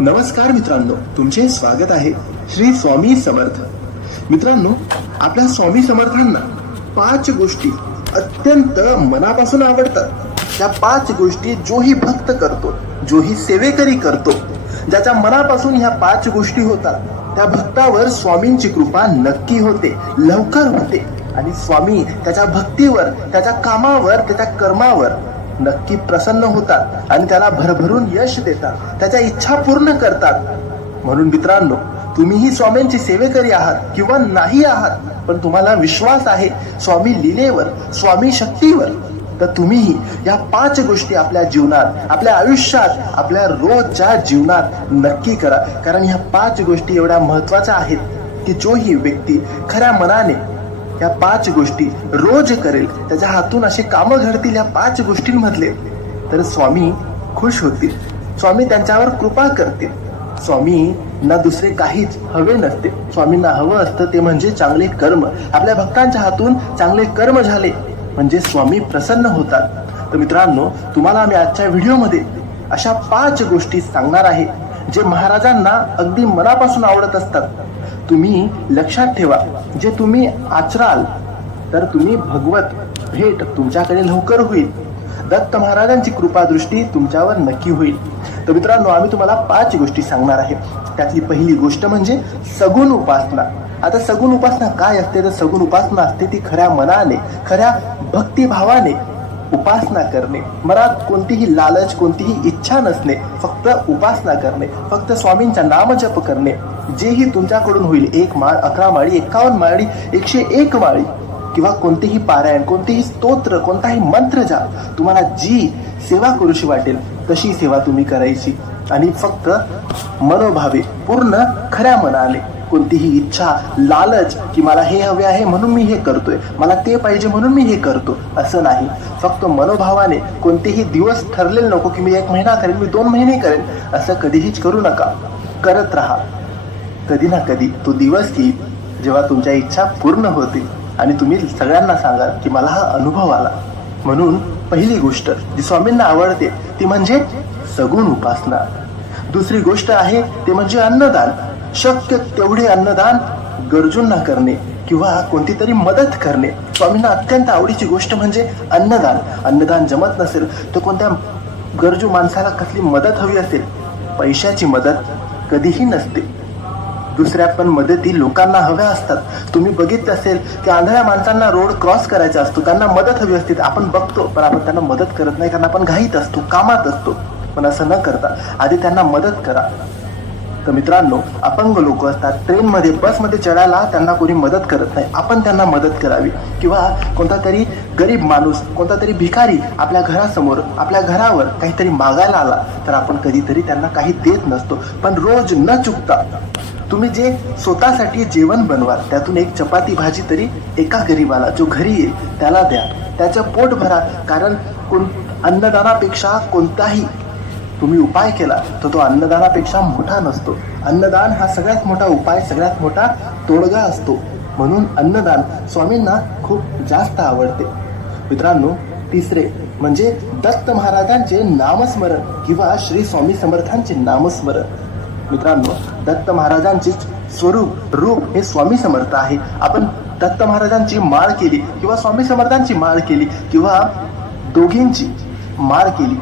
नमस्कार मित्रांनो तुमचे स्वागत आहे श्री स्वामी समर्थ. मित्रांनो आपल्या स्वामी समर्थांना पाच गोष्टी अत्यंत मनापासून आवडतात. त्या पाच गोष्टी जोही भक्त करतो जोही सेवेकरी करतो. ज्याच्या मनापासून ह्या पाच गोष्टी होतात त्या भक्तावर स्वामींची कृपा नक्की होते लवकर होते. आणि स्वामी त्याच्या भक्तीवर त्याच्या कामावर त्याच्या कर्मावर नक्की प्रसन्न होतात आणि त्याला भरभरून यश देतात. त्याच्या इच्छा पूर्ण करतात. म्हणून मित्रांनो तुम्हीही स्वामींची सेवेकरी आहात किंवा नाही आहात पण तुम्हाला विश्वास आहे स्वामी लिलेवर स्वामी शक्तीवर. तर तुम्हीही या पाच गोष्टी आपल्या जीवनात आपल्या आयुष्यात आपल्या रोजच्या जीवनात नक्की करा. कारण ह्या पाच गोष्टी एवढ्या महत्त्वाच्या आहेत की जोही व्यक्ती खऱ्या मनाने या पाच गोष्टी रोज करेल. त्याच्या हातून असे कामं घडतील या पाच गोष्टींमधले. तर स्वामी खुश होतील. स्वामी त्यांच्यावर कृपा करतील. स्वामी ना दुसरे काहीच हवे नसते. स्वामींना हवं असतं ते म्हणजे चांगले कर्म. आपल्या भक्तांच्या हातून चांगले कर्म झाले म्हणजे स्वामी प्रसन्न होतात. तर मित्रांनो तुम्हाला आम्ही आजच्या व्हिडिओमध्ये अशा पाच गोष्टी सांगणार आहे जे महाराजांना अगदी मनापासून आवडत असतात. तुम्ही लक्षात ठेवा. जे तुम्ही आचराल तर तुम्ही भगवत भेट तुमच्याकडे लवकर होईल. दत्त महाराजांची कृपादृष्टी तुमच्यावर नक्की होईल. तर मित्रांनो आम्ही तुम्हाला पाच गोष्टी सांगणार आहे. त्यातली पहिली गोष्ट म्हणजे सगुण उपासना. आता सगुण उपासना काय असते? तर सगुण उपासना असते ती खऱ्या मनाने खऱ्या भक्तिभावाने उपासना करणे. मनात कोणतीही लालच कोणतीही इच्छा नसणे. फक्त उपासना करणे. फक्त स्वामींचा नामजप करणे. जेही तुमच्याकडून होईल एक माळ अकरा माळी एकावन्न माळी एकशे एक माळी. किंवा कोणतेही पारायण कोणतेही स्तोत्र कोणताही मंत्र जा. तुम्हाला जी सेवा करूशी वाटेल तशी सेवा तुम्ही करायची. आणि फक्त मनोभावे पूर्ण खऱ्या मनाने. कोणतीही इच्छा लालच की मला हे हवे आहे म्हणून मी हे करतोय. मला ते पाहिजे म्हणून मी हे करतो. असं नाही. फक्त मनोभावाने कोणतेही दिवस ठरलेले नको की मी एक महिना करेन मी दोन महिने करेन. असं कधीहीच करू नका. करत राहा. कधी ना कधी तो दिवस येईल जेव्हा तुमच्या इच्छा पूर्ण होतील. आणि तुम्ही सगळ्यांना सांगाल की मला हा अनुभव आला. म्हणून पहिली गोष्ट जी स्वामींना आवडते ती म्हणजे सगुण उपासना. दुसरी गोष्ट आहे ते म्हणजे अन्नदान. शक्य तेवढे अन्नदान गरजूंना करणे किंवा कोणती तरी मदत करणे. स्वामींना अत्यंत आवडीची गोष्ट म्हणजे अन्नदान. अन्नदान जमत नसेल तर कोणत्या गरजू माणसाला कसली मदत हवी असेल? पैशाची मदत कधीही नसते. दुसऱ्या पण मदती लोकांना हव्या असतात. तुम्ही बघितलं असेल की आंधळ्या माणसांना रोड क्रॉस करायचा असतो. त्यांना मदत हवी असते. आपण बघतो पण आपण त्यांना मदत करत नाही. कारण आपण घाईत असतो कामात असतो. पण असं न करता आधी त्यांना मदत करा. तर मित्रांनो अपंग लोक असतात. ट्रेनमध्ये बसमध्ये चढायला त्यांना कोणी मदत करत नाही. आपण त्यांना मदत करावी. किंवा कोणता तरी गरीब माणूस कोणता तरी भिकारी आपल्या घरासमोर आपल्या घरावर काहीतरी मागायला आला तर आपण कधीतरी त्यांना काही देत नसतो. पण रोज न चुकता तुम्ही जे स्वतःसाठी जेवण बनवा त्यातून एक चपाती भाजी तरी एका गरीबाला जो घरी येईल त्याला द्या. त्याचं पोट भरा. कारण कोण अन्नदानापेक्षा कोणताही तुम्ही उपाय केला तर तो अन्नदानापेक्षा मोठा नसतो. अन्नदान हा सगळ्यात मोठा उपाय सगळ्यात मोठा तोडगा असतो. म्हणून अन्नदान स्वामींना खूप जास्त आवडते. मित्रांनो तिसरे म्हणजे दत्त महाराजांचे नामस्मरण किंवा श्री स्वामी समर्थांचे नामस्मरण. मित्रांनो दत्त महाराजांचे स्वरूप रूप हे स्वामी समर्थ आहे. आपण दत्त महाराजांची माळ केली किंवा स्वामी समर्थांची माळ केली किंवा दोघींची माळ केली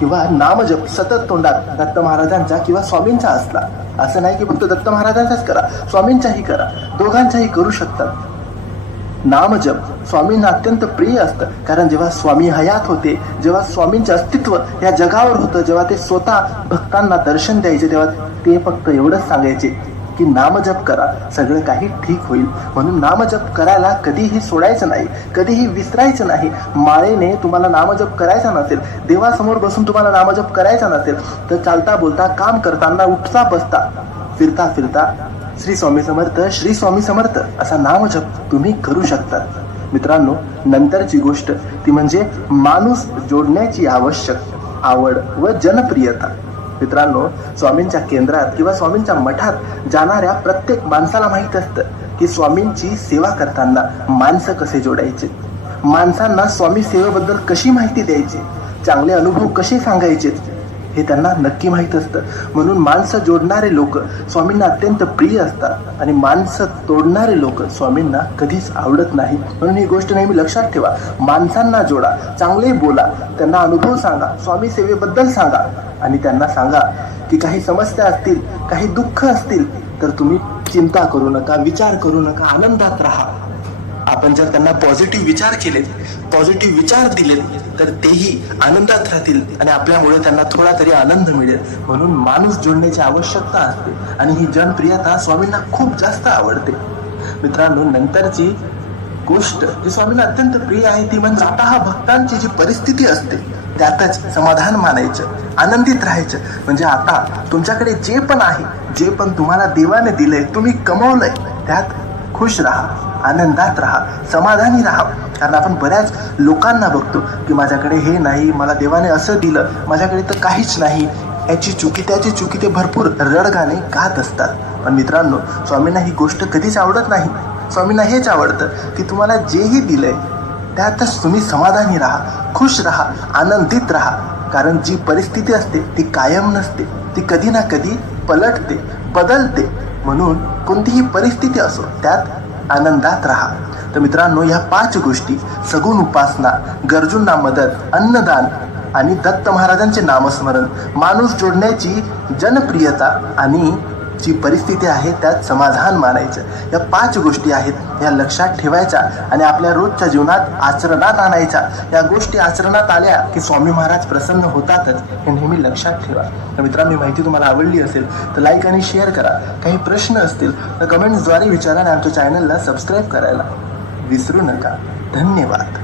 किंवा नामजप सतत तोंडात दत्त महाराजांचा किंवा स्वामींचा असला. असं नाही की फक्त दत्त महाराजांचाच करा स्वामींचाही करा. दोघांचाही करू शकतात नामजप स्वामींना अत्यंत प्रिय असतं. कारण जेव्हा स्वामी हयात होते जेव्हा स्वामींचे अस्तित्व या जगावर होतं जेव्हा ते स्वतः भक्तांना दर्शन द्यायचे तेव्हा ते फक्त एवढंच सांगायचे की नामजप करा सगळं काही ठीक होईल. म्हणून नामजप करायला कधीही सोडायचं नाही कधीही विसरायचं नाही. माळेने तुम्हाला नामजप करायचा नसेल देवासमोर बसून तुम्हाला नामजप करायचा नसेल तर चालता बोलता काम करताना उठता बसता. फिरता फिरता श्री स्वामी समर्थ श्री स्वामी समर्थ असा नामजप तुम्ही करू शकता. मित्रांनो नंतरची गोष्ट ती म्हणजे माणूस जोडण्याची आवश्यक आवड व जनप्रियता. मित्रांनो स्वामींच्या केंद्रात किंवा स्वामींच्या मठात जाणाऱ्या प्रत्येक माणसाला माहीत असतं की स्वामींची सेवा करताना माणसं कसे जोडायचे? माणसांना स्वामी सेवेबद्दल कशी माहिती द्यायची? चांगले अनुभव कसे सांगायचे? हे त्यांना नक्की माहीत असतं. म्हणून माणसं जोडणारे लोक स्वामींना अत्यंत प्रिय असतात आणि माणसं तोडणारे लोक स्वामींना कधीच आवडत नाही म्हणून ही गोष्ट नेहमी लक्षात ठेवा. माणसांना जोडा चांगले बोला त्यांना अनुभव सांगा स्वामी सेवेबद्दल सांगा आणि त्यांना सांगा की काही समस्या असतील काही दुःख असतील तर तुम्ही चिंता करू नका विचार करू नका आनंदात राहा. आपण जर त्यांना पॉझिटिव्ह विचार केले पॉझिटिव्ह विचार दिले तर तेही आनंदात राहतील आणि आपल्यामुळे त्यांना थोडा तरी आनंद मिळेल. म्हणून माणूस जोडण्याची आवश्यकता असते आणि ही जनप्रियता स्वामींना खूप जास्त आवडते. मित्रांनो नंतरची गोष्ट जी स्वामींना अत्यंत प्रिय आहे ती म्हणजे आता हा भक्तांची जी परिस्थिती असते त्यातच समाधान मानायचं आनंदित राहायचं. म्हणजे आता तुमच्याकडे जे पण आहे जे पण तुम्हाला देवाने दिलंय तुम्ही कमवलंय त्यात खुश राहा आनंदात राहा समाधानी राहा. कारण आपण बऱ्याच लोकांना बघतो की माझ्याकडे हे नाही मला देवाने असं दिलं माझ्याकडे तर काहीच नाही. याची चुकी त्याची चुकी ते भरपूर रडगाणे गात असतात. पण मित्रांनो स्वामींना ही गोष्ट कधीच आवडत नाही. स्वामींना हेच आवडतं की तुम्हाला जेही दिलंय त्यातच तुम्ही समाधानी राहा खुश राहा आनंदित राहा. कारण जी परिस्थिती असते ती कायम नसते ती कधी ना कधी पलटते बदलते. म्हणून कोणतीही परिस्थिती असो त्यात आनंदात राहा. तर मित्रांनो या पाच गोष्टी सगुण उपासना गरजूंना मदत अन्नदान आणि दत्त महाराजांचे नामस्मरण माणूस जोडण्याची जनप्रियता आणि जी परिस्थिती आहे त्यात समाधान मानायचं. या पाच गोष्टी आहेत या लक्षात ठेवायच्या आणि आपल्या रोजच्या जीवनात आचरणात आणायच्या. या गोष्टी आचरणात आल्या की स्वामी महाराज प्रसन्न होतातच हे नेहमी लक्षात ठेवा. तर मित्रांनो माहिती तुम्हाला आवडली असेल तर लाईक आणि शेअर करा. काही प्रश्न असतील तर कमेंट्सद्वारे विचारा आणि आमच्या चॅनलला सबस्क्राईब करायला विसरू नका. धन्यवाद.